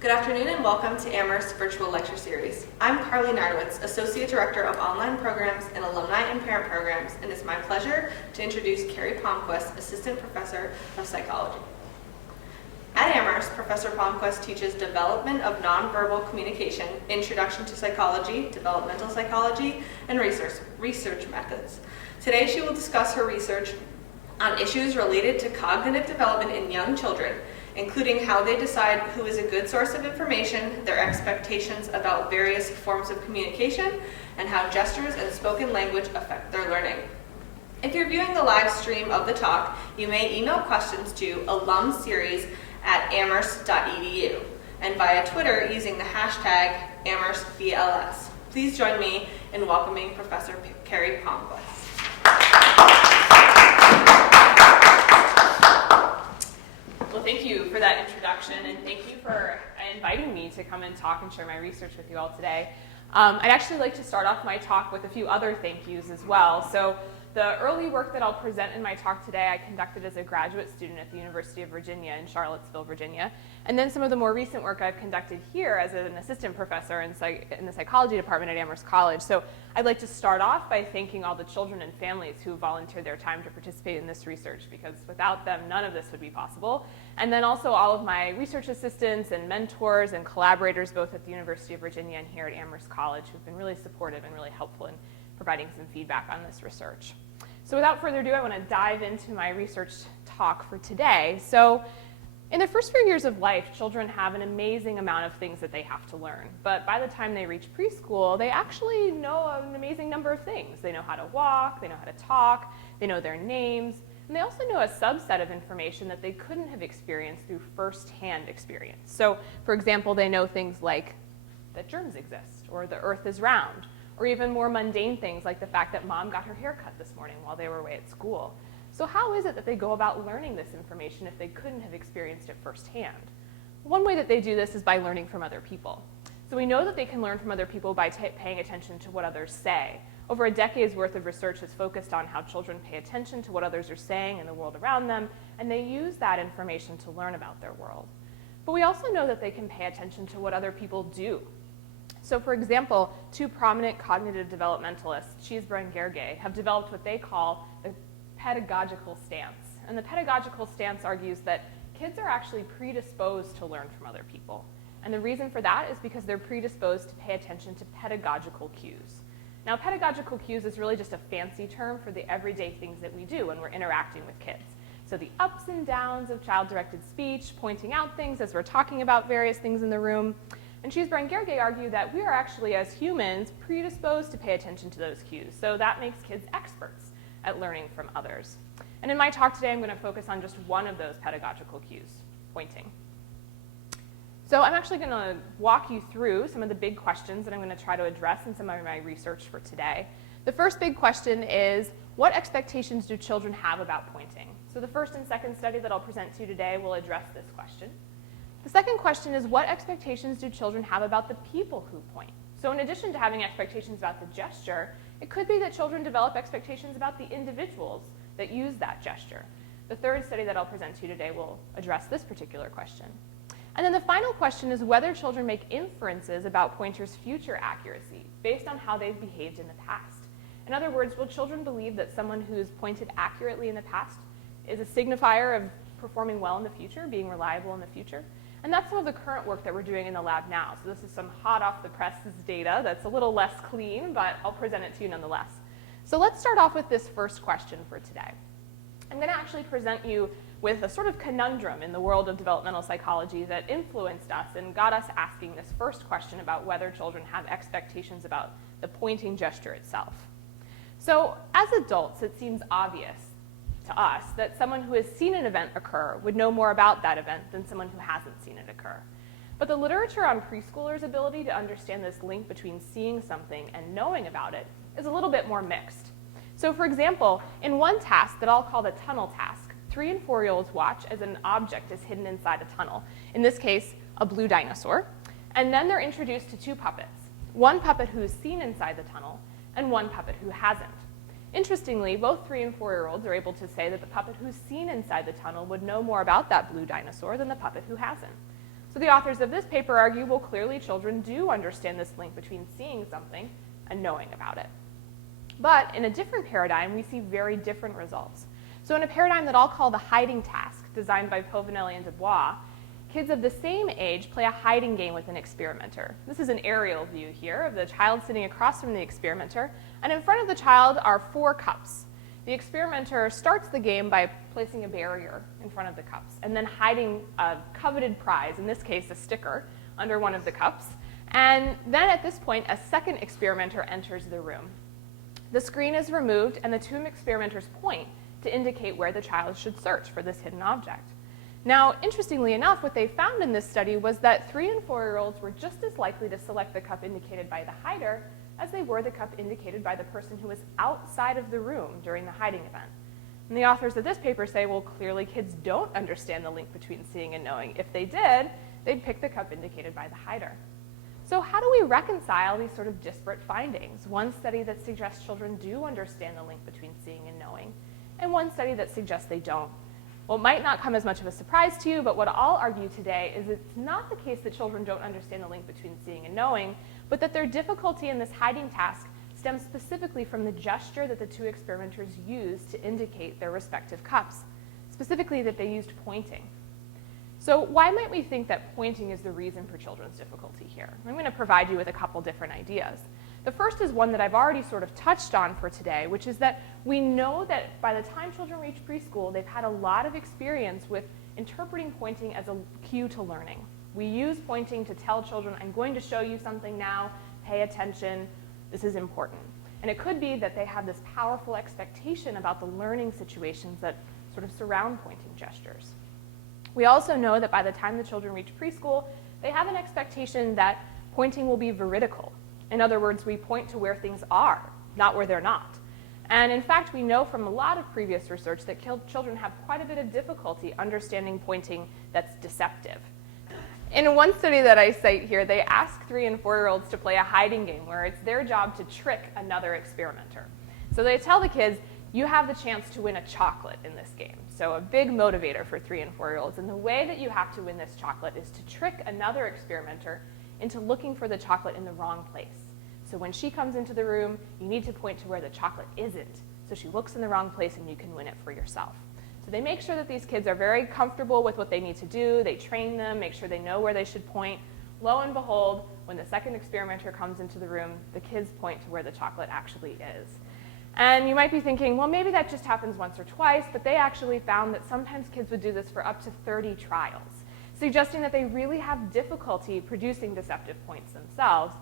Good afternoon and welcome to Amherst Virtual Lecture Series. I'm Carrie Narnowitz, Associate Director of Online Programs and Alumni and Parent Programs, and it's my pleasure to introduce Carrie Palmquist, Assistant Professor of Psychology. At Amherst, Professor Palmquist teaches Development of Nonverbal Communication, Introduction to Psychology, Developmental Psychology, and Research Methods. Today she will discuss her research on issues related to cognitive development in young children, including how they decide who is a good source of information, their expectations about various forms of communication, and how gestures and spoken language affect their learning. If you're viewing the live stream of the talk, you may email questions to alumseries@amherst.edu and via Twitter using the hashtag AmherstVLS. Please join me in welcoming Professor Carrie Palmquist. Well, thank you for that introduction, and thank you for inviting me to come and talk and share my research with you all today. I'd actually like to start off my talk with a few other thank yous as well. So the early work that I'll present in my talk today I conducted as a graduate student at the University of Virginia in Charlottesville, Virginia. And then some of the more recent work I've conducted here as an assistant professor in the psychology department at Amherst College. So I'd like to start off by thanking all the children and families who volunteered their time to participate in this research, because without them, none of this would be possible. And then also all of my research assistants and mentors and collaborators, both at the University of Virginia and here at Amherst College, who've been really supportive and really helpful in providing some feedback on this research. So without further ado, I want to dive into my research talk for today. So in the first few years of life, children have an amazing amount of things that they have to learn. But by the time they reach preschool, they actually know an amazing number of things. They know how to walk, they know how to talk, they know their names, and they also know a subset of information that they couldn't have experienced through first-hand experience. So for example, they know things like that germs exist, or the earth is round, or even more mundane things like the fact that mom got her hair cut this morning while they were away at school. So how is it that they go about learning this information if they couldn't have experienced it firsthand? One way that they do this is by learning from other people. So we know that they can learn from other people by paying attention to what others say. Over a decade's worth of research has focused on how children pay attention to what others are saying in the world around them, and they use that information to learn about their world. But we also know that they can pay attention to what other people do. So for example, two prominent cognitive developmentalists, Cheeseborough and Gergely, have developed what they call the pedagogical stance. And the pedagogical stance argues that kids are actually predisposed to learn from other people. And the reason for that is because they're predisposed to pay attention to pedagogical cues. Now, pedagogical cues is really just a fancy term for the everyday things that we do when we're interacting with kids. So the ups and downs of child-directed speech, pointing out things as we're talking about various things in the room. And Cheeseborough and Gergely argue that we are actually, as humans, predisposed to pay attention to those cues. So that makes kids experts at learning from others. And in my talk today, I'm going to focus on just one of those pedagogical cues, pointing. So I'm actually going to walk you through some of the big questions that I'm going to try to address in some of my research for today. The first big question is, what expectations do children have about pointing? So the first and second study that I'll present to you today will address this question. The second question is, what expectations do children have about the people who point? So in addition to having expectations about the gesture, it could be that children develop expectations about the individuals that use that gesture. The third study that I'll present to you today will address this particular question. And then the final question is whether children make inferences about pointers' future accuracy based on how they've behaved in the past. In other words, will children believe that someone who's pointed accurately in the past is a signifier of performing well in the future, being reliable in the future? And that's some of the current work that we're doing in the lab now. So this is some hot off the presses data that's a little less clean, but I'll present it to you nonetheless. So let's start off with this first question for today. I'm going to actually present you with a sort of conundrum in the world of developmental psychology that influenced us and got us asking this first question about whether children have expectations about the pointing gesture itself. So as adults, it seems obvious to us that someone who has seen an event occur would know more about that event than someone who hasn't seen it occur. But the literature on preschoolers' ability to understand this link between seeing something and knowing about it is a little bit more mixed. So for example, in one task that I'll call the tunnel task, 3 and 4-year-olds watch as an object is hidden inside a tunnel, in this case, a blue dinosaur, and then they're introduced to 2 puppets, one puppet who's seen inside the tunnel and one puppet who hasn't. Interestingly, both 3 and 4-year-olds are able to say that the puppet who's seen inside the tunnel would know more about that blue dinosaur than the puppet who hasn't. So the authors of this paper argue, well, clearly children do understand this link between seeing something and knowing about it. But in a different paradigm, we see very different results. So in a paradigm that I'll call the hiding task, designed by Povinelli and Dubois, kids of the same age play a hiding game with an experimenter. This is an aerial view here of the child sitting across from the experimenter, and in front of the child are 4 cups. The experimenter starts the game by placing a barrier in front of the cups and then hiding a coveted prize, in this case a sticker, under one of the cups. And then at this point, a second experimenter enters the room. The screen is removed and the 2 experimenters point to indicate where the child should search for this hidden object. Now, interestingly enough, what they found in this study was that 3- and 4-year-olds were just as likely to select the cup indicated by the hider as they were the cup indicated by the person who was outside of the room during the hiding event. And the authors of this paper say, well, clearly kids don't understand the link between seeing and knowing. If they did, they'd pick the cup indicated by the hider. So how do we reconcile these sort of disparate findings? One study that suggests children do understand the link between seeing and knowing, and one study that suggests they don't. Well, it might not come as much of a surprise to you, but what I'll argue today is it's not the case that children don't understand the link between seeing and knowing, but that their difficulty in this hiding task stems specifically from the gesture that the 2 experimenters used to indicate their respective cups, specifically that they used pointing. So why might we think that pointing is the reason for children's difficulty here? I'm going to provide you with a couple different ideas. The first is one that I've already sort of touched on for today, which is that we know that by the time children reach preschool, they've had a lot of experience with interpreting pointing as a cue to learning. We use pointing to tell children, I'm going to show you something now, pay attention, this is important. And it could be that they have this powerful expectation about the learning situations that sort of surround pointing gestures. We also know that by the time the children reach preschool, they have an expectation that pointing will be veridical. In other words, we point to where things are, not where they're not. And in fact, we know from a lot of previous research that children have quite a bit of difficulty understanding pointing that's deceptive. In one study that I cite here, they ask 3- and 4-year-olds to play a hiding game where it's their job to trick another experimenter. So they tell the kids, you have the chance to win a chocolate in this game. So a big motivator for 3- and 4-year-olds. And the way that you have to win this chocolate is to trick another experimenter into looking for the chocolate in the wrong place. So when she comes into the room, you need to point to where the chocolate isn't. So she looks in the wrong place and you can win it for yourself. So they make sure that these kids are very comfortable with what they need to do. They train them, make sure they know where they should point. Lo and behold, when the second experimenter comes into the room, the kids point to where the chocolate actually is. And you might be thinking, well, maybe that just happens once or twice, but they actually found that sometimes kids would do this for up to 30 trials, suggesting that they really have difficulty producing deceptive points themselves.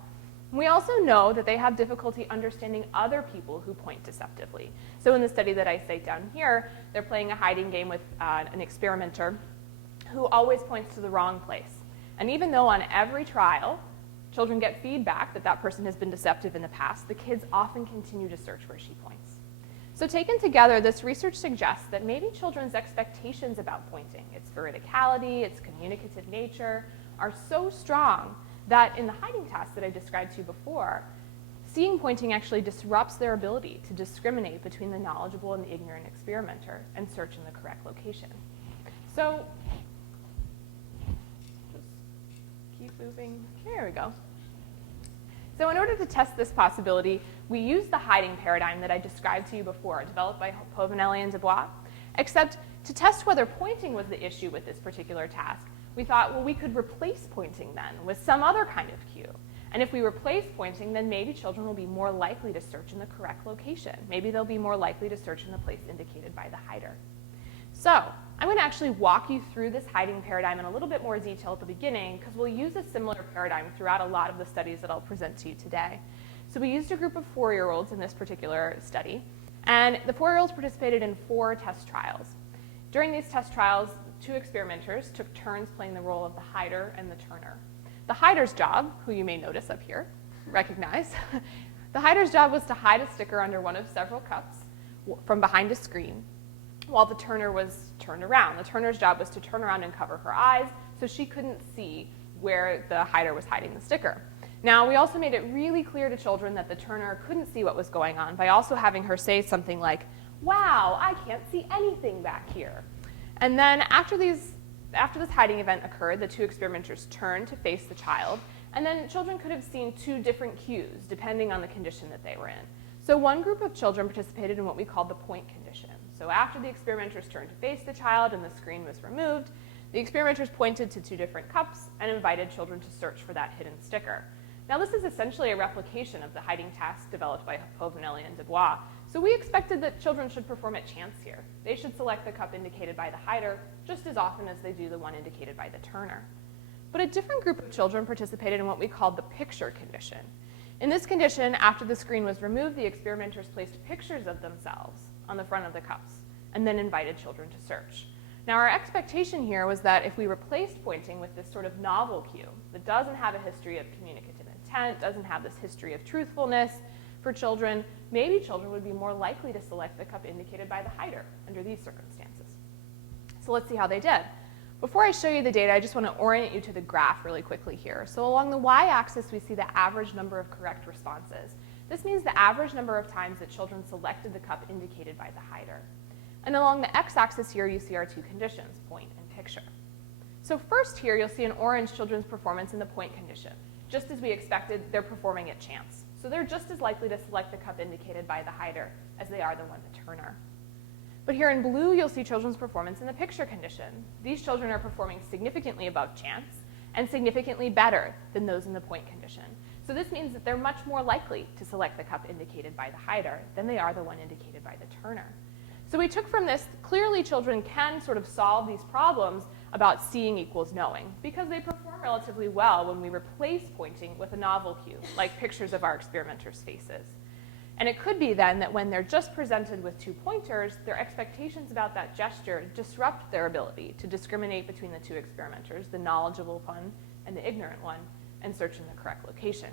We also know that they have difficulty understanding other people who point deceptively. So in the study that I cite down here, they're playing a hiding game with an experimenter who always points to the wrong place. And even though on every trial, children get feedback that that person has been deceptive in the past, the kids often continue to search where she points. So taken together, this research suggests that maybe children's expectations about pointing, its veridicality, its communicative nature, are so strong that in the hiding task that I described to you before, seeing pointing actually disrupts their ability to discriminate between the knowledgeable and the ignorant experimenter and search in the correct location. So, just keep moving. There we go. So in order to test this possibility, we use the hiding paradigm that I described to you before, developed by Povinelli and Dubois, except to test whether pointing was the issue with this particular task, we thought, well, we could replace pointing then with some other kind of cue. And if we replace pointing, then maybe children will be more likely to search in the correct location. Maybe they'll be more likely to search in the place indicated by the hider. So I'm going to actually walk you through this hiding paradigm in a little bit more detail at the beginning, because we'll use a similar paradigm throughout a lot of the studies that I'll present to you today. So we used a group of 4-year-olds in this particular study, and the 4-year-olds participated in 4 test trials. During these test trials, 2 experimenters took turns playing the role of the hider and the turner. The hider's job, who you may notice up here, recognize, the hider's job was to hide a sticker under one of several cups from behind a screen, while the turner was turned around. The turner's job was to turn around and cover her eyes so she couldn't see where the hider was hiding the sticker. Now, we also made it really clear to children that the turner couldn't see what was going on by also having her say something like, "Wow, I can't see anything back here." And then after these After this hiding event occurred, the two experimenters turned to face the child, and then children could have seen two different cues depending on the condition that they were in. So one group of children participated in what we called the point condition. So after the experimenters turned to face the child and the screen was removed, the experimenters pointed to two different cups and invited children to search for that hidden sticker. Now this is essentially a replication of the hiding task developed by Povinelli and Dubois. So we expected that children should perform at chance here. They should select the cup indicated by the hider just as often as they do the one indicated by the turner. But a different group of children participated in what we called the picture condition. In this condition, after the screen was removed, the experimenters placed pictures of themselves on the front of the cups and then invited children to search. Now our expectation here was that if we replaced pointing with this sort of novel cue that doesn't have a history of communicative intent, doesn't have this history of truthfulness for children, maybe children would be more likely to select the cup indicated by the hider under these circumstances. So let's see how they did. Before I show you the data, I just want to orient you to the graph really quickly here. So along the y-axis, we see the average number of correct responses. This means the average number of times that children selected the cup indicated by the hider. And along the x-axis here, you see our two conditions, point and picture. So first here, you'll see in orange children's performance in the point condition. Just as we expected, they're performing at chance. So they're just as likely to select the cup indicated by the hider as they are the one the turner. But here in blue, you'll see children's performance in the picture condition. These children are performing significantly above chance and significantly better than those in the point condition. So this means that they're much more likely to select the cup indicated by the hider than they are the one indicated by the turner. So we took from this, clearly children can sort of solve these problems about seeing equals knowing because they perform relatively well when we replace pointing with a novel cue, like pictures of our experimenters' faces. And it could be then that when they're just presented with two pointers, their expectations about that gesture disrupt their ability to discriminate between the two experimenters, the knowledgeable one and the ignorant one, and search in the correct location.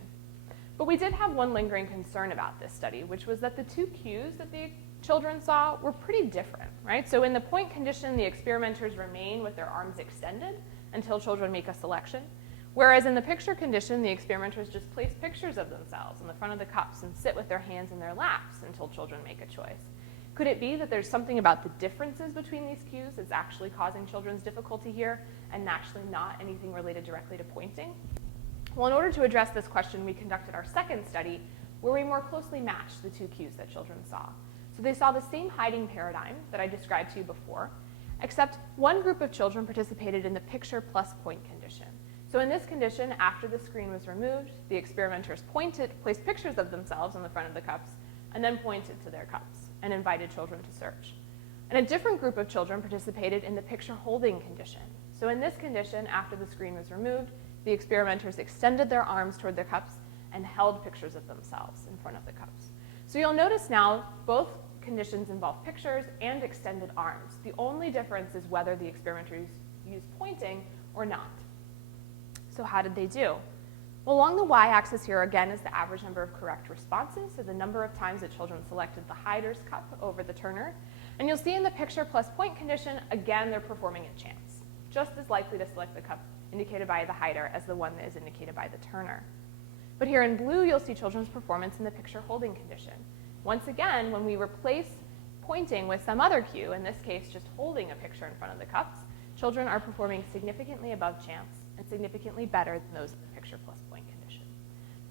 But we did have one lingering concern about this study, which was that the two cues that the children saw were pretty different, right? So in the point condition, the experimenters remain with their arms extended until children make a selection. Whereas in the picture condition, the experimenters just place pictures of themselves in the front of the cups and sit with their hands in their laps until children make a choice. Could it be that there's something about the differences between these cues that's actually causing children's difficulty here and actually not anything related directly to pointing? Well, in order to address this question, we conducted our second study where we more closely matched the two cues that children saw. So they saw the same hiding paradigm that I described to you before, except one group of children participated in the picture plus point condition. So in this condition, after the screen was removed, the experimenters placed pictures of themselves on the front of the cups, and then pointed to their cups and invited children to search. And a different group of children participated in the picture holding condition. So in this condition, after the screen was removed, the experimenters extended their arms toward their cups and held pictures of themselves in front of the cups. So you'll notice now both conditions involve pictures and extended arms. The only difference is whether the experimenters used pointing or not. So how did they do? Well, along the y-axis here, again, is the average number of correct responses, so the number of times that children selected the hider's cup over the turner. And you'll see in the picture plus point condition, again, they're performing at chance, just as likely to select the cup indicated by the hider as the one that is indicated by the turner. But here in blue, you'll see children's performance in the picture holding condition. Once again, when we replace pointing with some other cue, in this case just holding a picture in front of the cups, children are performing significantly above chance and significantly better than those in the picture plus point condition.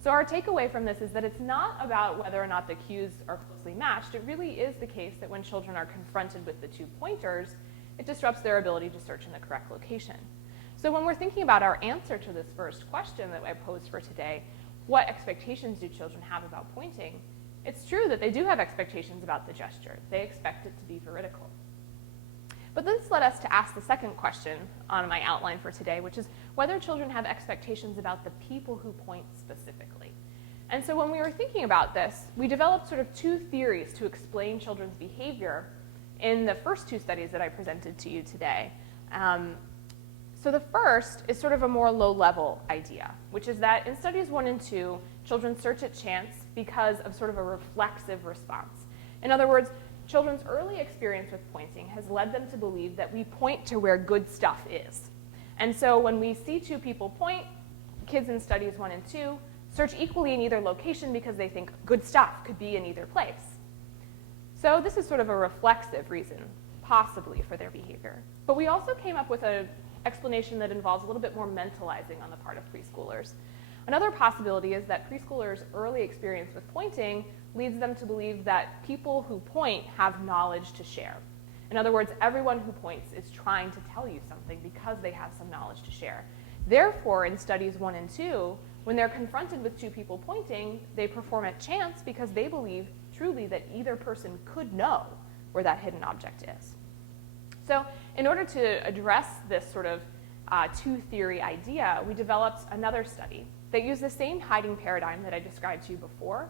So our takeaway from this is that it's not about whether or not the cues are closely matched. It really is the case that when children are confronted with the two pointers, it disrupts their ability to search in the correct location. So when we're thinking about our answer to this first question that I posed for today, what expectations do children have about pointing? It's true that they do have expectations about the gesture. They expect it to be veridical. But this led us to ask the second question on my outline for today, which is whether children have expectations about the people who point specifically. And so when we were thinking about this, we developed sort of two theories to explain children's behavior in the first two studies that I presented to you today. So the first is sort of a more low-level idea, which is that in studies 1 and 2, children search at chance because of sort of a reflexive response. In other words, children's early experience with pointing has led them to believe that we point to where good stuff is. And so when we see two people point, kids in studies 1 and 2 search equally in either location because they think good stuff could be in either place. So this is sort of a reflexive reason, possibly, for their behavior. But we also came up with a explanation that involves a little bit more mentalizing on the part of preschoolers. Another possibility is that preschoolers' early experience with pointing leads them to believe that people who point have knowledge to share. In other words, everyone who points is trying to tell you something because they have some knowledge to share. Therefore, in studies 1 and 2, when they're confronted with two people pointing, they perform at chance because they believe truly that either person could know where that hidden object is. So in order to address this sort of two-theory idea, we developed another study that used the same hiding paradigm that I described to you before,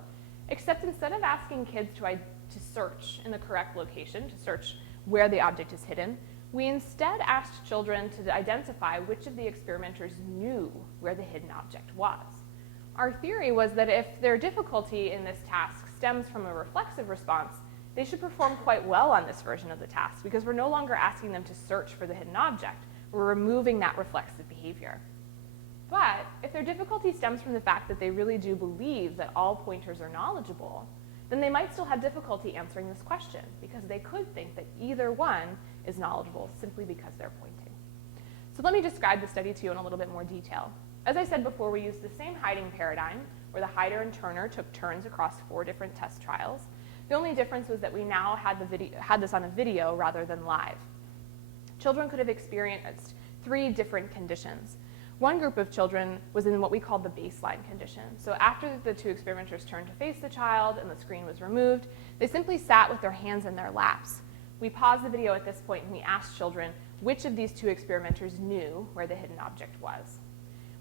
except instead of asking kids to search in the correct location, to search where the object is hidden, we instead asked children to identify which of the experimenters knew where the hidden object was. Our theory was that if their difficulty in this task stems from a reflexive response, they should perform quite well on this version of the task because we're no longer asking them to search for the hidden object. We're removing that reflexive behavior. But if their difficulty stems from the fact that they really do believe that all pointers are knowledgeable, then they might still have difficulty answering this question because they could think that either one is knowledgeable simply because they're pointing. So let me describe the study to you in a little bit more detail. As I said before, we used the same hiding paradigm where the hider and turner took turns across 4 different test trials. The only difference was that we now had this on a video rather than live. Children could have experienced 3 different conditions. One group of children was in what we called the baseline condition. So after the 2 experimenters turned to face the child and the screen was removed, they simply sat with their hands in their laps. We paused the video at this point and we asked children which of these 2 experimenters knew where the hidden object was.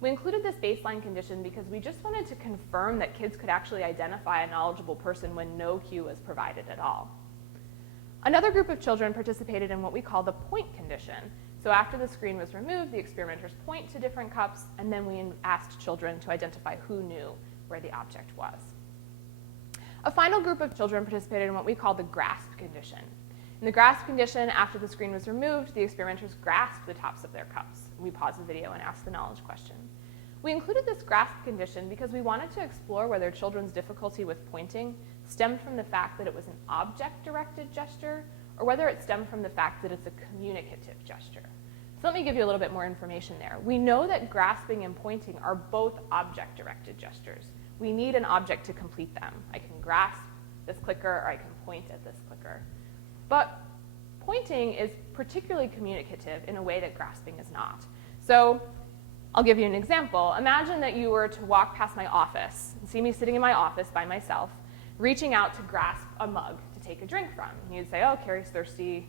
We included this baseline condition because we just wanted to confirm that kids could actually identify a knowledgeable person when no cue was provided at all. Another group of children participated in what we call the point condition. So after the screen was removed, the experimenters point to different cups, and then we asked children to identify who knew where the object was. A final group of children participated in what we call the grasp condition. In the grasp condition, after the screen was removed, the experimenters grasped the tops of their cups. We paused the video and asked the knowledge question. We included this grasp condition because we wanted to explore whether children's difficulty with pointing stemmed from the fact that it was an object-directed gesture or whether it stemmed from the fact that it's a communicative gesture. So let me give you a little bit more information there. We know that grasping and pointing are both object-directed gestures. We need an object to complete them. I can grasp this clicker or I can point at this clicker. But pointing is particularly communicative in a way that grasping is not. So I'll give you an example. Imagine that you were to walk past my office and see me sitting in my office by myself, reaching out to grasp a mug to take a drink from. And you'd say, oh, Carrie's thirsty,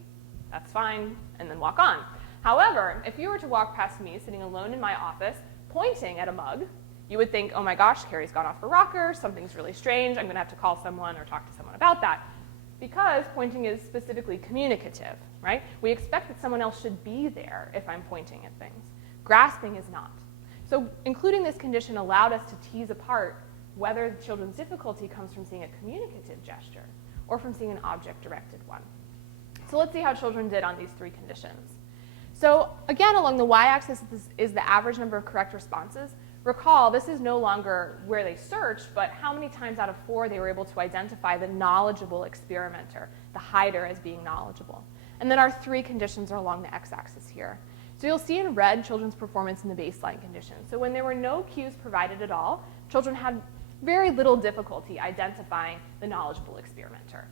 that's fine, and then walk on. However, if you were to walk past me sitting alone in my office, pointing at a mug, you would think, oh my gosh, Carrie's gone off her rocker, something's really strange, I'm gonna have to call someone or talk to someone about that. Because pointing is specifically communicative, right? We expect that someone else should be there if I'm pointing at things. Grasping is not. So including this condition allowed us to tease apart whether children's difficulty comes from seeing a communicative gesture or from seeing an object-directed one. So let's see how children did on these 3 conditions. So again, along the y-axis is the average number of correct responses. Recall, this is no longer where they searched, but how many times out of 4 they were able to identify the knowledgeable experimenter, the hider, as being knowledgeable. And then our 3 conditions are along the x-axis here. So you'll see in red children's performance in the baseline condition. So when there were no cues provided at all, children had very little difficulty identifying the knowledgeable experimenter.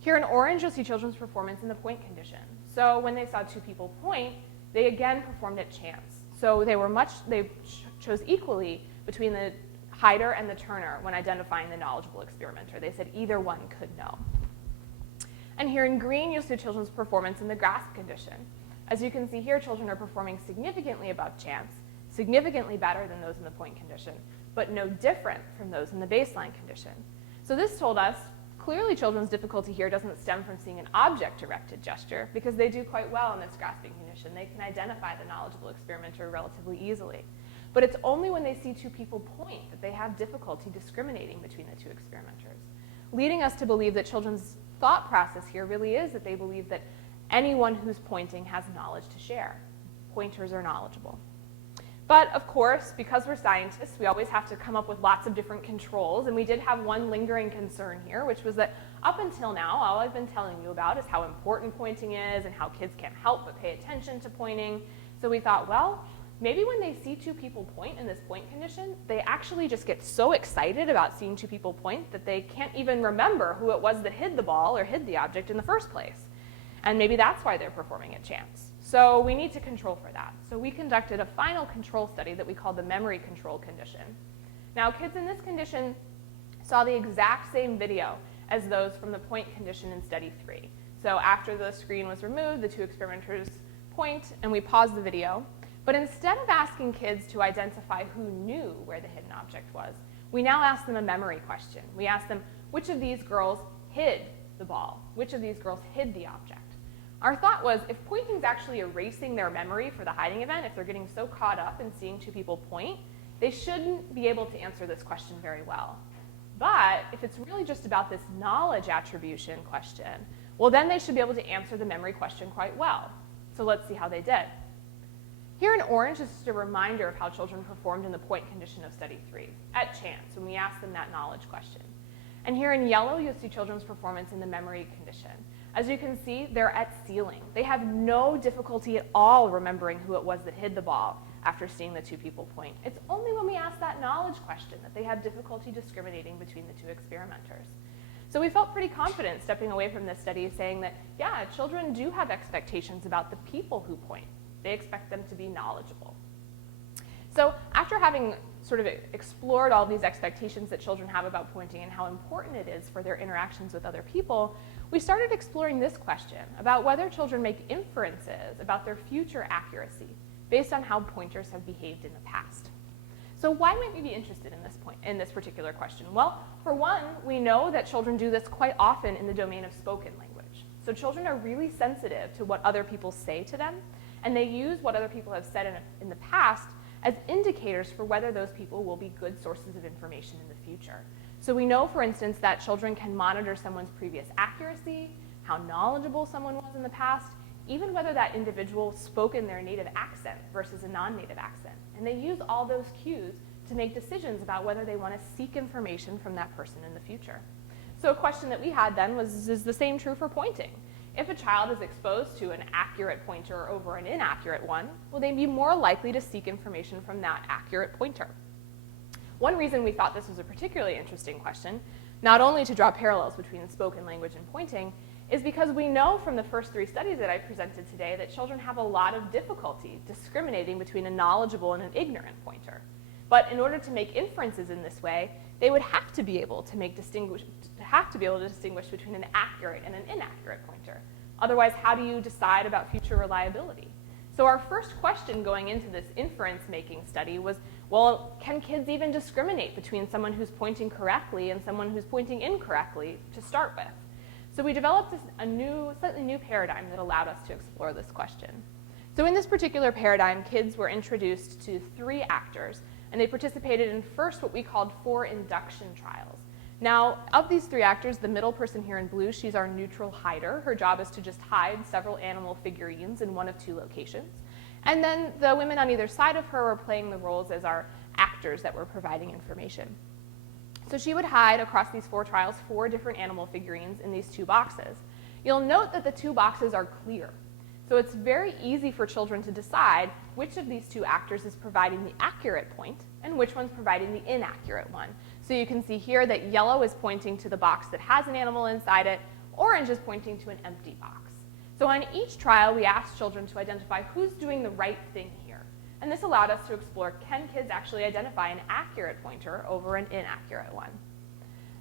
Here in orange, you'll see children's performance in the point condition. So when they saw 2 people point, they again performed at chance. So they chose equally between the hider and the turner when identifying the knowledgeable experimenter. They said either one could know. And here in green, you'll see children's performance in the grasp condition. As you can see here, children are performing significantly above chance, significantly better than those in the point condition, but no different from those in the baseline condition. So this told us, clearly children's difficulty here doesn't stem from seeing an object-directed gesture because they do quite well in this grasping condition. They can identify the knowledgeable experimenter relatively easily. But it's only when they see 2 people point that they have difficulty discriminating between the 2 experimenters, leading us to believe that children's thought process here really is that they believe that anyone who's pointing has knowledge to share. Pointers are knowledgeable. But of course, because we're scientists, we always have to come up with lots of different controls, and we did have one lingering concern here, which was that up until now, all I've been telling you about is how important pointing is and how kids can't help but pay attention to pointing. So we thought, well, maybe when they see two people point in this point condition, they actually just get so excited about seeing two people point that they can't even remember who it was that hid the ball or hid the object in the first place. And maybe that's why they're performing at chance. So we need to control for that. So we conducted a final control study that we called the memory control condition. Now, kids in this condition saw the exact same video as those from the point condition in study 3. So after the screen was removed, the two experimenters point, and we pause the video. But instead of asking kids to identify who knew where the hidden object was, we now ask them a memory question. We ask them, which of these girls hid the ball? Which of these girls hid the object? Our thought was, if pointing is actually erasing their memory for the hiding event, if they're getting so caught up in seeing two people point, they shouldn't be able to answer this question very well. But if it's really just about this knowledge attribution question, well, then they should be able to answer the memory question quite well. So let's see how they did. Here in orange is just a reminder of how children performed in the point condition of study 3, at chance, when we asked them that knowledge question. And here in yellow, you'll see children's performance in the memory condition. As you can see, they're at ceiling. They have no difficulty at all remembering who it was that hid the ball after seeing the two people point. It's only when we ask that knowledge question that they have difficulty discriminating between the two experimenters. So we felt pretty confident stepping away from this study saying that, yeah, children do have expectations about the people who point. They expect them to be knowledgeable. So after having sort of explored all these expectations that children have about pointing and how important it is for their interactions with other people, we started exploring this question about whether children make inferences about their future accuracy based on how pointers have behaved in the past. So why might we be interested in this particular question? Well, for one, we know that children do this quite often in the domain of spoken language. So children are really sensitive to what other people say to them, and they use what other people have said in the past as indicators for whether those people will be good sources of information in the future. So we know, for instance, that children can monitor someone's previous accuracy, how knowledgeable someone was in the past, even whether that individual spoke in their native accent versus a non-native accent. And they use all those cues to make decisions about whether they want to seek information from that person in the future. So a question that we had then was, is the same true for pointing? If a child is exposed to an accurate pointer over an inaccurate one, will they be more likely to seek information from that accurate pointer? One reason we thought this was a particularly interesting question, not only to draw parallels between spoken language and pointing, is because we know from the first 3 studies that I presented today that children have a lot of difficulty discriminating between a knowledgeable and an ignorant pointer. But in order to make inferences in this way, they would have to be able to distinguish between an accurate and an inaccurate pointer. Otherwise, how do you decide about future reliability? So our first question going into this inference-making study was, well, can kids even discriminate between someone who's pointing correctly and someone who's pointing incorrectly to start with? So we developed a slightly new paradigm that allowed us to explore this question. So in this particular paradigm, kids were introduced to 3 actors, and they participated in first what we called 4 induction trials. Now, of these 3 actors, the middle person here in blue, she's our neutral hider. Her job is to just hide several animal figurines in one of 2 locations. And then the women on either side of her were playing the roles as our actors that were providing information. So she would hide across these 4 trials 4 different animal figurines in these 2 boxes. You'll note that the 2 boxes are clear. So it's very easy for children to decide which of these 2 actors is providing the accurate point and which one's providing the inaccurate one. So you can see here that yellow is pointing to the box that has an animal inside it, orange is pointing to an empty box. So on each trial, we asked children to identify who's doing the right thing here. And this allowed us to explore, can kids actually identify an accurate pointer over an inaccurate one?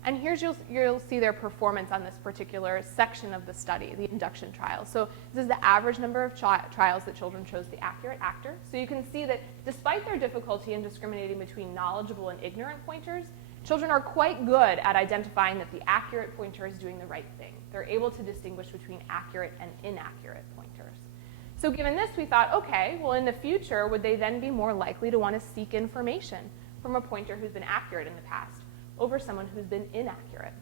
And here you'll see their performance on this particular section of the study, the induction trial. So this is the average number of trials that children chose the accurate actor. So you can see that despite their difficulty in discriminating between knowledgeable and ignorant pointers, children are quite good at identifying that the accurate pointer is doing the right thing. They're able to distinguish between accurate and inaccurate pointers. So given this, we thought, okay, well in the future, would they then be more likely to want to seek information from a pointer who's been accurate in the past over someone who's been inaccurate?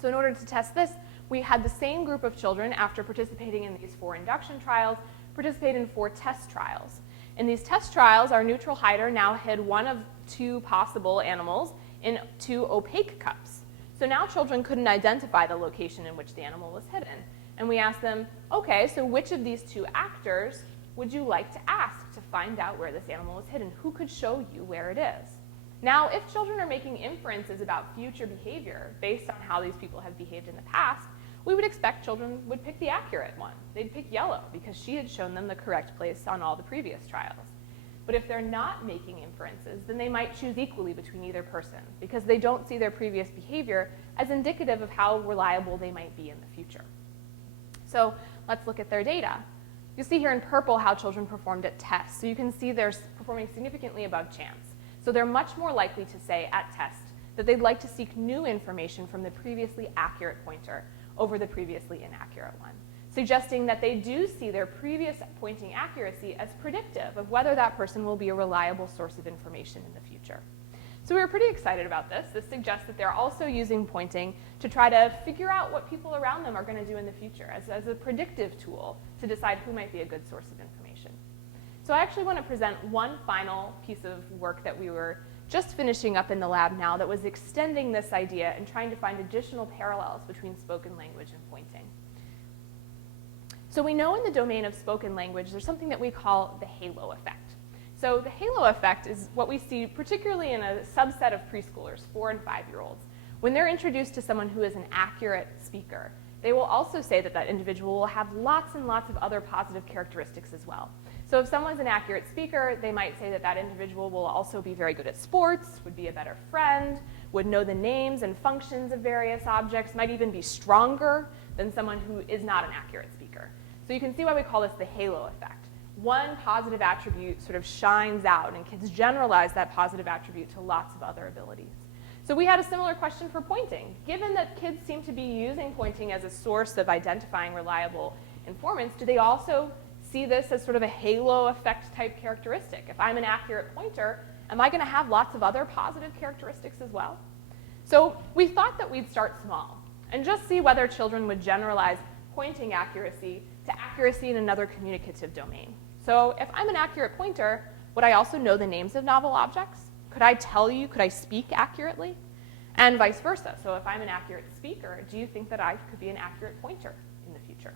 So in order to test this, we had the same group of children, after participating in these 4 induction trials, participate in 4 test trials. In these test trials, our neutral hider now hid one of two possible animals in two opaque cups. So now children couldn't identify the location in which the animal was hidden. And we asked them, okay, so which of these two actors would you like to ask to find out where this animal is hidden? Who could show you where it is? Now, if children are making inferences about future behavior based on how these people have behaved in the past, we would expect children would pick the accurate one. They'd pick yellow because she had shown them the correct place on all the previous trials. But if they're not making inferences, then they might choose equally between either person because they don't see their previous behavior as indicative of how reliable they might be in the future. So let's look at their data. You see here in purple how children performed at tests. So you can see they're performing significantly above chance. So they're much more likely to say at test that they'd like to seek new information from the previously accurate pointer over the previously inaccurate one, suggesting that they do see their previous pointing accuracy as predictive of whether that person will be a reliable source of information in the future. So we were pretty excited about this. This suggests that they're also using pointing to try to figure out what people around them are going to do in the future as a predictive tool to decide who might be a good source of information. So I actually want to present one final piece of work that we were just finishing up in the lab now that was extending this idea and trying to find additional parallels between spoken language and pointing. So we know in the domain of spoken language there's something that we call the halo effect. So the halo effect is what we see particularly in a subset of preschoolers, 4- and 5-year-olds. When they're introduced to someone who is an accurate speaker, they will also say that that individual will have lots and lots of other positive characteristics as well. So if someone's an accurate speaker, they might say that that individual will also be very good at sports, would be a better friend, would know the names and functions of various objects, might even be stronger than someone who is not an accurate speaker. So you can see why we call this the halo effect. One positive attribute sort of shines out, and kids generalize that positive attribute to lots of other abilities. So we had a similar question for pointing. Given that kids seem to be using pointing as a source of identifying reliable informants, do they also see this as sort of a halo effect type characteristic? If I'm an accurate pointer, am I going to have lots of other positive characteristics as well? So we thought that we'd start small and just see whether children would generalize pointing accuracy to accuracy in another communicative domain. So if I'm an accurate pointer, would I also know the names of novel objects? Could I tell you, could I speak accurately? And vice versa. So if I'm an accurate speaker, do you think that I could be an accurate pointer in the future?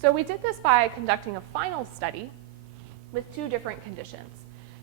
So we did this by conducting a final study with two different conditions.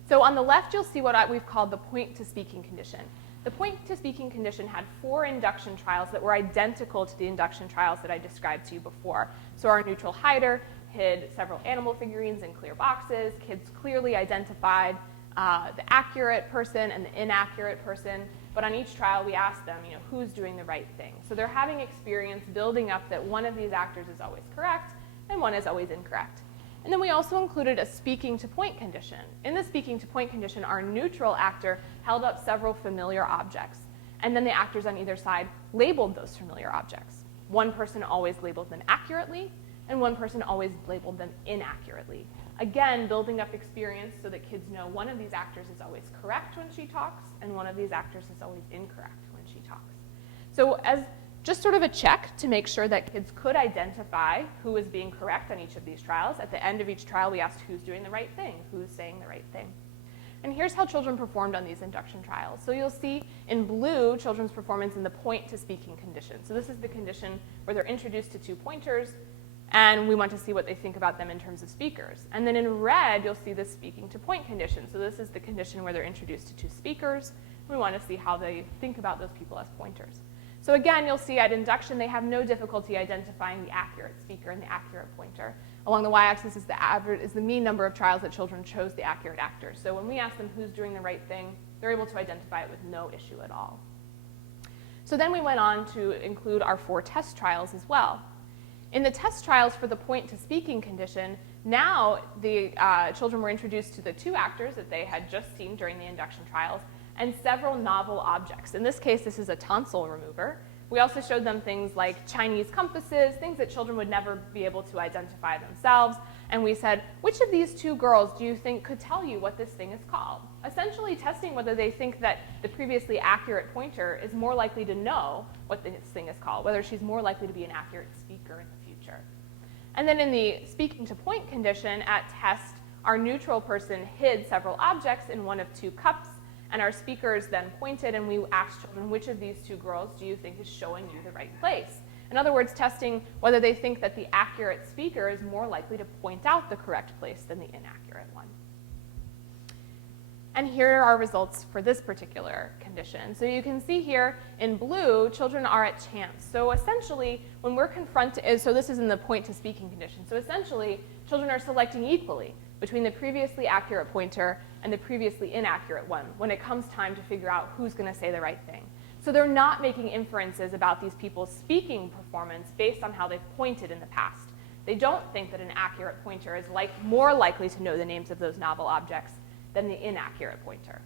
So on the left, you'll see what we've called the point-to-speaking condition. The point-to-speaking condition had 4 induction trials that were identical to the induction trials that I described to you before. So our neutral hider hid several animal figurines in clear boxes. Kids clearly identified the accurate person and the inaccurate person. But on each trial, we asked them, who's doing the right thing? So they're having experience building up that one of these actors is always correct and one is always incorrect. And then we also included a speaking to point condition. In the speaking to point condition, our neutral actor held up several familiar objects. And then the actors on either side labeled those familiar objects. One person always labeled them accurately, and one person always labeled them inaccurately. Again, building up experience so that kids know one of these actors is always correct when she talks, and one of these actors is always incorrect when she talks. So as just sort of a check to make sure that kids could identify who is being correct on each of these trials, at the end of each trial we asked who's doing the right thing, who's saying the right thing. And here's how children performed on these induction trials. So you'll see in blue children's performance in the point-to-speaking condition. So this is the condition where they're introduced to 2 pointers, and we want to see what they think about them in terms of speakers. And then in red, you'll see the speaking to point condition. So this is the condition where they're introduced to 2 speakers. We want to see how they think about those people as pointers. So again, you'll see at induction, they have no difficulty identifying the accurate speaker and the accurate pointer. Along the y-axis is the mean number of trials that children chose the accurate actors. So when we ask them who's doing the right thing, they're able to identify it with no issue at all. So then we went on to include our 4 test trials as well. In the test trials for the point-to-speaking condition, now the children were introduced to the 2 actors that they had just seen during the induction trials and several novel objects. In this case, this is a tonsil remover. We also showed them things like Chinese compasses, things that children would never be able to identify themselves. And we said, which of these 2 girls do you think could tell you what this thing is called? Essentially testing whether they think that the previously accurate pointer is more likely to know what this thing is called, whether she's more likely to be an accurate speaker in the future. And then in the speaking to point condition at test, our neutral person hid several objects in one of two cups, and our speakers then pointed, and we asked children, which of these two girls do you think is showing you the right place? In other words, testing whether they think that the accurate speaker is more likely to point out the correct place than the inaccurate one. And here are our results for this particular condition. So you can see here in blue, children are at chance. So essentially, when we're confronted, so this is in the point to speaking condition. So essentially, children are selecting equally between the previously accurate pointer and the previously inaccurate one when it comes time to figure out who's going to say the right thing. So they're not making inferences about these people's speaking performance based on how they've pointed in the past. They don't think that an accurate pointer is more likely to know the names of those novel objects than the inaccurate pointer.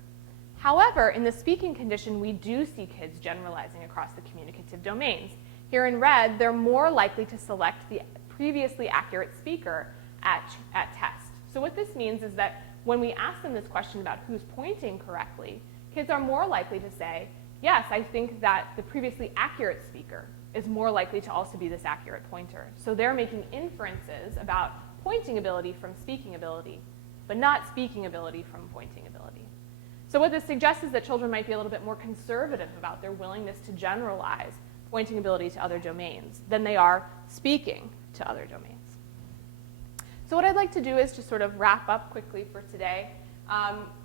However, in the speaking condition, we do see kids generalizing across the communicative domains. Here in red, they're more likely to select the previously accurate speaker at test. So what this means is that when we ask them this question about who's pointing correctly, kids are more likely to say, yes, I think that the previously accurate speaker is more likely to also be this accurate pointer. So they're making inferences about pointing ability from speaking ability, but not speaking ability from pointing ability. So what this suggests is that children might be a little bit more conservative about their willingness to generalize pointing ability to other domains than they are speaking to other domains. So what I'd like to do is just sort of wrap up quickly for today.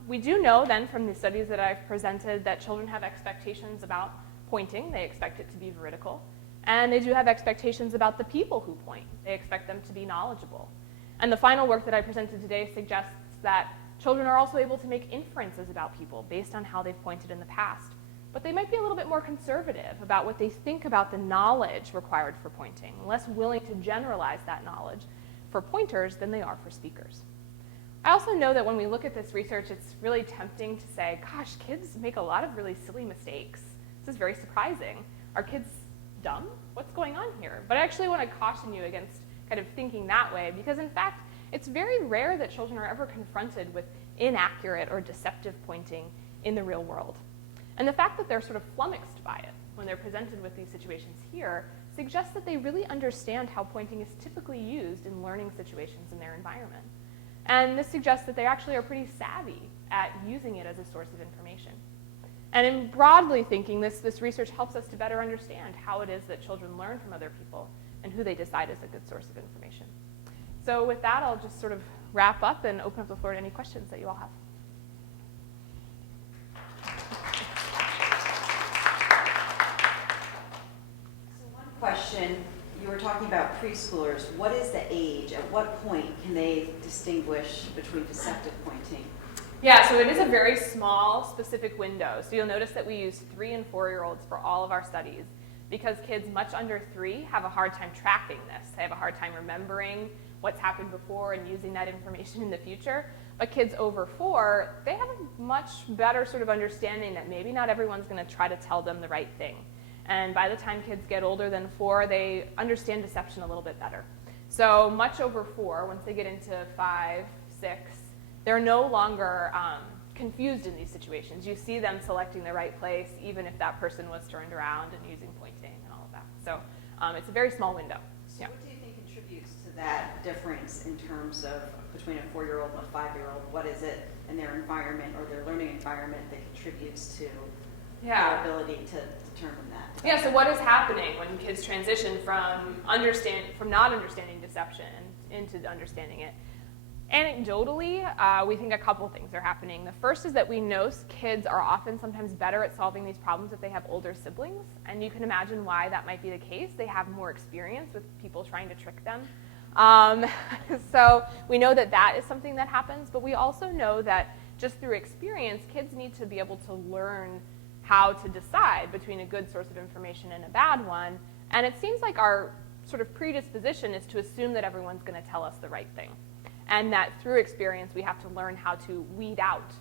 We do know then from the studies that I've presented that children have expectations about pointing. They expect it to be veridical. And they do have expectations about the people who point. They expect them to be knowledgeable. And the final work that I presented today suggests that children are also able to make inferences about people based on how they've pointed in the past. But they might be a little bit more conservative about what they think about the knowledge required for pointing, less willing to generalize that knowledge for pointers than they are for speakers. I also know that when we look at this research, it's really tempting to say, gosh, kids make a lot of really silly mistakes. This is very surprising. Are kids dumb? What's going on here? But I actually want to caution you against kind of thinking that way, because in fact, it's very rare that children are ever confronted with inaccurate or deceptive pointing in the real world. And the fact that they're sort of flummoxed by it when they're presented with these situations here suggests that they really understand how pointing is typically used in learning situations in their environment. And this suggests that they actually are pretty savvy at using it as a source of information. And in broadly thinking, this research helps us to better understand how it is that children learn from other people and who they decide is a good source of information. So with that, I'll just sort of wrap up and open up the floor to any questions that you all have. So one question, you were talking about preschoolers. What is the age? At what point can they distinguish between deceptive pointing? Yeah, so it is a very small, specific window. So you'll notice that we use 3- and 4-year-olds for all of our studies because kids much under 3 have a hard time tracking this. They have a hard time remembering what's happened before and using that information in the future. But kids over 4, they have a much better sort of understanding that maybe not everyone's going to try to tell them the right thing. And by the time kids get older than 4, they understand deception a little bit better. So much over 4, once they get into 5, 6, they're no longer confused in these situations. You see them selecting the right place, even if that person was turned around and using pointing and all of that. So it's a very small window. So Yeah. what do you think contributes to that difference in terms of between a 4-year-old and a 5-year-old? What is it in their environment or their learning environment that contributes to their ability to determine that? Yeah, so what is happening when kids transition from not understanding deception into understanding it? Anecdotally, we think a couple things are happening. The first is that we know kids are often sometimes better at solving these problems if they have older siblings, and you can imagine why that might be the case. They have more experience with people trying to trick them. So we know that that is something that happens, but we also know that just through experience, kids need to be able to learn how to decide between a good source of information and a bad one, and it seems like our sort of predisposition is to assume that everyone's going to tell us the right thing. And that through experience, we have to learn how to weed out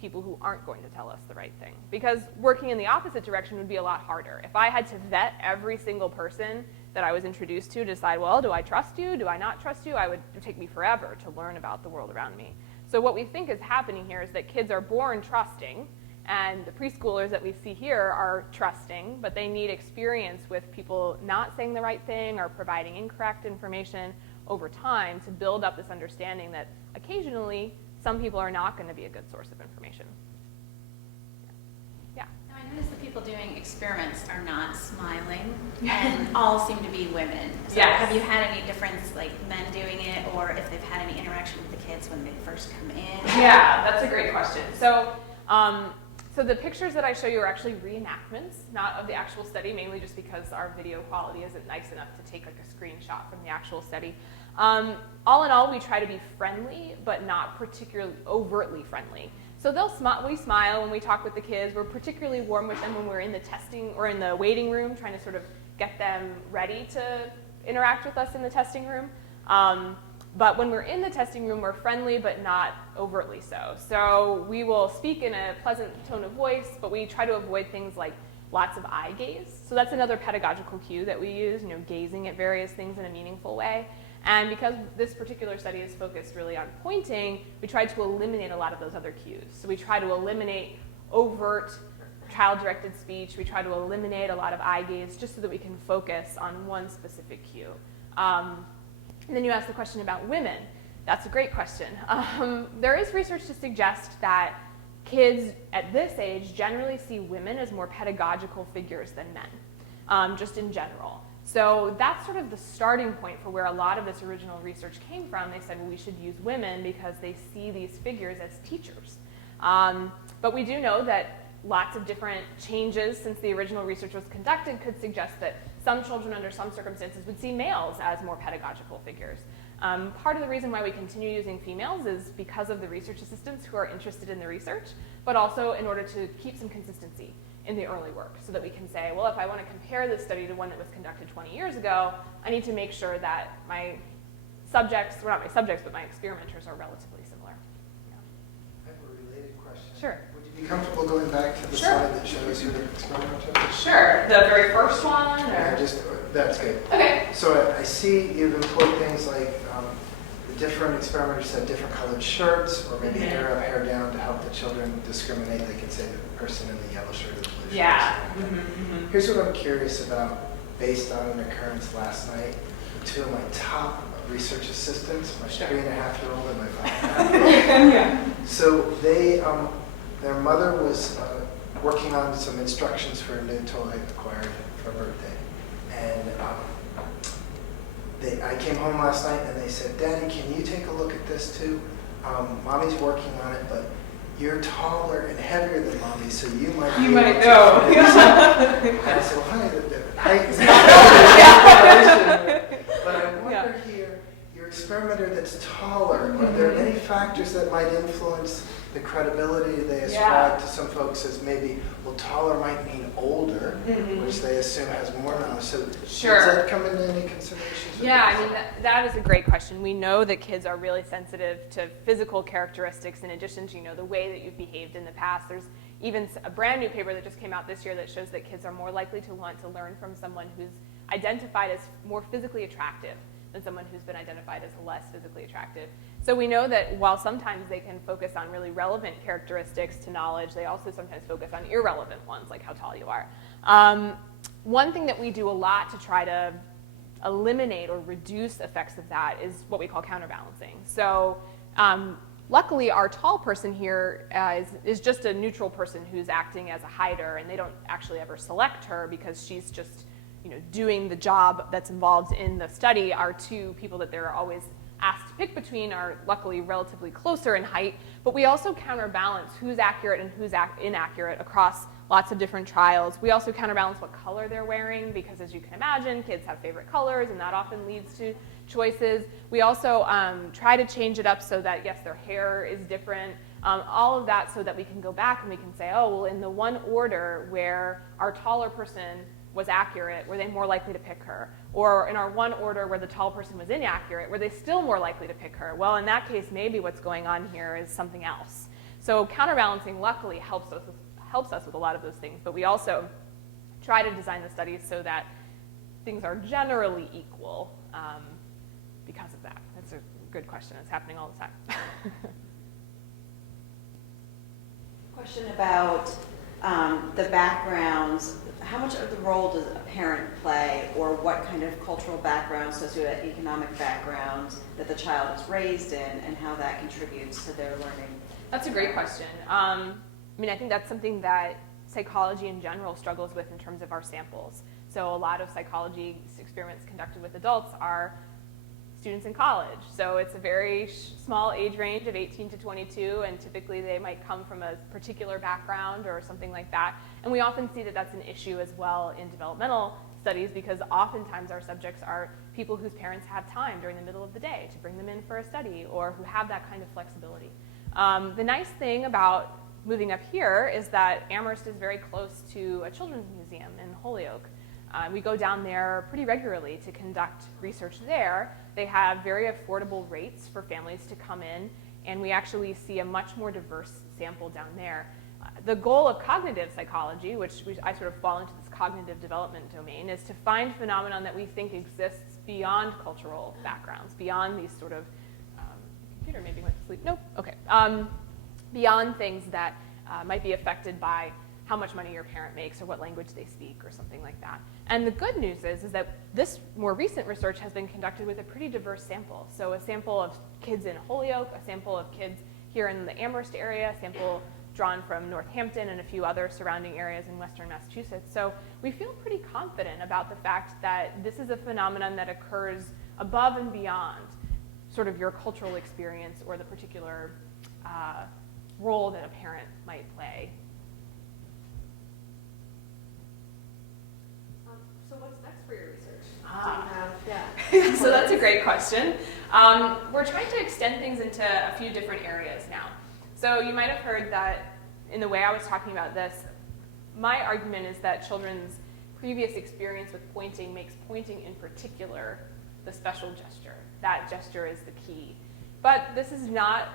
people who aren't going to tell us the right thing. Because working in the opposite direction would be a lot harder. If I had to vet every single person that I was introduced to decide, well, do I trust you? Do I not trust you? It would take me forever to learn about the world around me. So what we think is happening here is that kids are born trusting, and the preschoolers that we see here are trusting, but they need experience with people not saying the right thing or providing incorrect information, over time to build up this understanding that occasionally some people are not going to be a good source of information. Yeah. Now, I noticed the people doing experiments are not smiling, and all seem to be women. So Yes. have you had any difference, like men doing it, or if they've had any interaction with the kids when they first come in? Yeah, that's a great question. So, so the pictures that I show you are actually reenactments, not of the actual study, mainly just because our video quality isn't nice enough to take like a screenshot from the actual study. All in all, we try to be friendly, but not particularly overtly friendly. So we smile when we talk with the kids. We're particularly warm with them when we're in the testing or in the waiting room, trying to sort of get them ready to interact with us in the testing room. But when we're in the testing room, we're friendly, but not overtly so. So we will speak in a pleasant tone of voice, but we try to avoid things like lots of eye gaze. So that's another pedagogical cue that we use, gazing at various things in a meaningful way. And because this particular study is focused really on pointing, we try to eliminate a lot of those other cues. So we try to eliminate overt child-directed speech. We try to eliminate a lot of eye gaze just so that we can focus on one specific cue. And then you asked the question about women. That's a great question. There is research to suggest that kids at this age generally see women as more pedagogical figures than men, just in general. So that's sort of the starting point for where a lot of this original research came from. They said, well, we should use women because they see these figures as teachers. But we do know that lots of different changes since the original research was conducted could suggest that some children under some circumstances would see males as more pedagogical figures. Part of the reason why we continue using females is because of the research assistants who are interested in the research, but also in order to keep some consistency in the early work so that we can say, well, if I want to compare this study to one that was conducted 20 years ago, I need to make sure that my subjects, well, not my subjects, but my experimenters are relatively similar. Yeah. I have a related question. Sure. Would you be comfortable going back to the slide that shows your experimenters? Sure. The very first one? Yeah, that's good. Okay. So I see you've employed things like the different experimenters had different colored shirts, or maybe hair up, hair down, to help the children discriminate. They can say the person in the yellow shirt or the blue shirt. Yeah. Here's what I'm curious about, based on an occurrence last night. Two of my top research assistants, my 3.5-year-old and my 5.5-year-old. Yeah. So they, their mother was working on some instructions for a new toy acquired for her birthday. And I came home last night and they said, Daddy, can you take a look at this too? Mommy's working on it, but you're taller and heavier than Mommy, so you might be able to know. And I said, well, honey, the height is not an issue. But I wonder here, your experimenter that's taller, are there any factors that might influence the credibility they ascribe to some folks as maybe, well, taller might mean older, which they assume has more knowledge. So does that come into any considerations? Yeah, I mean, that is a great question. We know that kids are really sensitive to physical characteristics in addition to, the way that you've behaved in the past. There's even a brand new paper that just came out this year that shows that kids are more likely to want to learn from someone who's identified as more physically attractive than someone who's been identified as less physically attractive. So we know that while sometimes they can focus on really relevant characteristics to knowledge, they also sometimes focus on irrelevant ones, like how tall you are. One thing that we do a lot to try to eliminate or reduce effects of that is what we call counterbalancing. So luckily, our tall person here is just a neutral person who's acting as a hider, and they don't actually ever select her because she's just doing the job that's involved in the study. Our two people that they're always asked to pick between are luckily relatively closer in height, but we also counterbalance who's accurate and who's inaccurate across lots of different trials. We also counterbalance what color they're wearing because, as you can imagine, kids have favorite colors, and that often leads to choices. We also try to change it up so that, yes, their hair is different, all of that so that we can go back and we can say, oh, well, in the one order where our taller person was accurate, were they more likely to pick her? Or in our one order where the tall person was inaccurate, were they still more likely to pick her? Well, in that case, maybe what's going on here is something else. So counterbalancing, luckily, helps us with a lot of those things, but we also try to design the studies so that things are generally equal because of that. That's a good question. It's happening all the time. Question about the backgrounds, how much of the role does a parent play, or what kind of cultural background, socioeconomic background that the child is raised in, and how that contributes to their learning? That's a great question. I think that's something that psychology in general struggles with in terms of our samples. So a lot of psychology experiments conducted with adults are students in college. So it's a very small age range of 18 to 22, and typically they might come from a particular background or something like that. And we often see that that's an issue as well in developmental studies, because oftentimes our subjects are people whose parents have time during the middle of the day to bring them in for a study, or who have that kind of flexibility. The nice thing about moving up here is that Amherst is very close to a children's museum in Holyoke. We go down there pretty regularly to conduct research there. They have very affordable rates for families to come in, and we actually see a much more diverse sample down there. The goal of cognitive psychology, which I sort of fall into this cognitive development domain, is to find phenomenon that we think exists beyond cultural backgrounds, beyond these sort of, computer maybe went to sleep, nope, okay, beyond things that might be affected by how much money your parent makes or what language they speak or something like that. And the good news is that this more recent research has been conducted with a pretty diverse sample. So a sample of kids in Holyoke, a sample of kids here in the Amherst area, a sample drawn from Northampton and a few other surrounding areas in western Massachusetts. So we feel pretty confident about the fact that this is a phenomenon that occurs above and beyond sort of your cultural experience or the particular role that a parent might play. So what's next for your research? So that's a great question. We're trying to extend things into a few different areas now. So you might have heard that in the way I was talking about this, my argument is that children's previous experience with pointing makes pointing in particular the special gesture. That gesture is the key. But this is not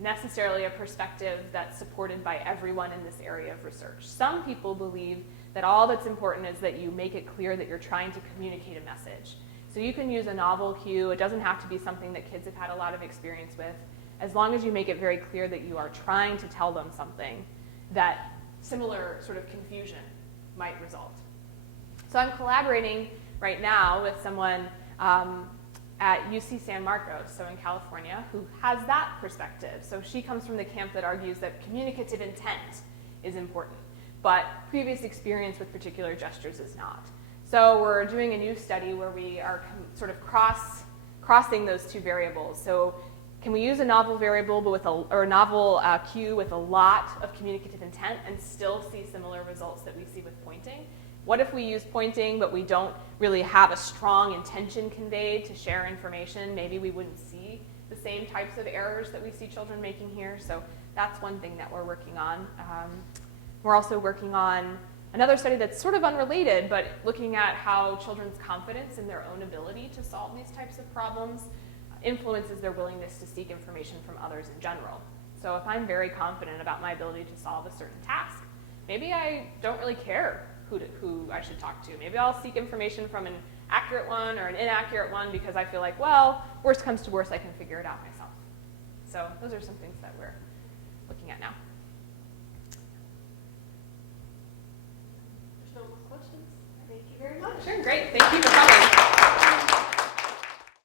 necessarily a perspective that's supported by everyone in this area of research. Some people believe that all that's important is that you make it clear that you're trying to communicate a message. So you can use a novel cue. It doesn't have to be something that kids have had a lot of experience with. As long as you make it very clear that you are trying to tell them something, that similar sort of confusion might result. So I'm collaborating right now with someone at UC San Marcos, so in California, who has that perspective. So she comes from the camp that argues that communicative intent is important, but previous experience with particular gestures is not. So we're doing a new study where we are sort of crossing those two variables. So can we use a novel variable but or a novel cue with a lot of communicative intent and still see similar results that we see with pointing? What if we use pointing but we don't really have a strong intention conveyed to share information? Maybe we wouldn't see the same types of errors that we see children making here. So that's one thing that we're working on. We're also working on another study that's sort of unrelated, but looking at how children's confidence in their own ability to solve these types of problems influences their willingness to seek information from others in general. So if I'm very confident about my ability to solve a certain task, maybe I don't really care who I should talk to. Maybe I'll seek information from an accurate one or an inaccurate one because I feel like, well, worst comes to worst, I can figure it out myself. So those are some things that we're looking at now. There's no more questions. Thank you very much. Sure, great. Thank you for coming.